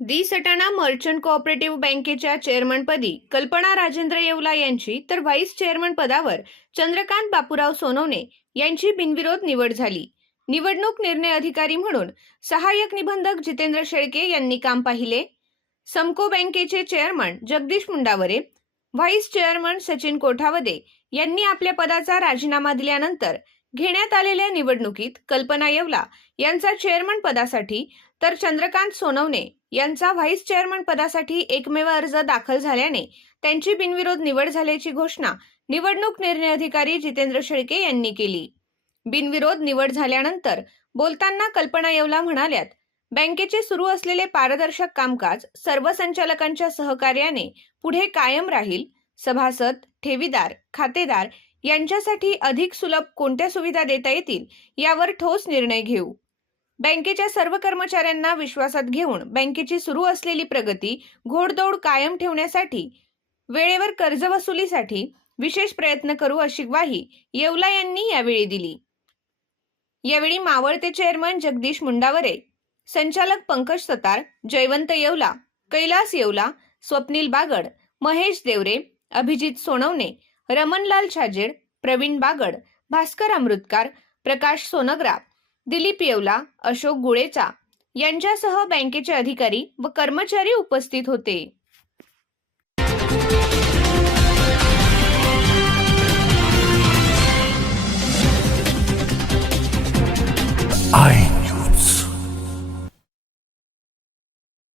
दी Satana merchant cooperative बँकेच्या चेअरमनपदी कल्पना राजेंद्र येवला यांची तर व्हाईस चेअरमन पदावर चंद्रकांत बापूराव सोनवणे यांची बिनविरोध निवड झाली. निवडणूक निर्णय अधिकारी म्हणून सहाय्यक निबंधक जितेंद्र शेळके यांनी काम पाहिले. समको बँकेचे chairman Jagdish Mundaware vice chairman Sachin Kothawade यांनी आपल्या पदाचा राजीनामा दिल्यानंतर घेण्यात आलेल्या निवडणुकीत कल्पना येवला यांचा चेअरमन पदासाठी तर चंद्रकांत सोनवणे यांचा व्हाईस चेअरमन पदासाठी एकमेव अर्ज दाखल झाल्याने त्यांची बिनविरोध निवड झाल्याची घोषणा निवडणूक निर्णय अधिकारी जितेंद्र शेळके यांनी केली. बिनविरोध निवड झाल्यानंतर बोलताना कल्पना येवला म्हणाल्यात बँकेचे सुरू असलेले पारदर्शक कामकाज सर्व संचालकांच्या सहकार्याने पुढे कायम राहील सभासद ठेवीदार खातेदार यांच्यासाठी अधिक सुलभ कोणत्या सुविधा देता येतील यावर ठोस निर्णय घेऊ. बँकेच्या सर्व कर्मचाऱ्यांना विश्वासात घेऊन बँकेची सुरू असलेली प्रगती घोडदौड कायम ठेवण्यासाठी वेळेवर कर्ज वसुलीसाठी विशेष प्रयत्न करू अशी ग्वाही येवला यांनी यावेळी दिली. यावेळी मावळते चेअरमन जगदीश मुंडावरे संचालक पंकज सतार जयवंत येवला कैलास येवला स्वप्नील बागड महेश देवरे अभिजित सोनवणे रमणलाल छाजेड प्रवीण बागड भास्कर अमृतकार प्रकाश सोनग्रा दिलीप येवला अशोक गुळेचा यांच्यासह बँकेचे अधिकारी व कर्मचारी उपस्थित होते. I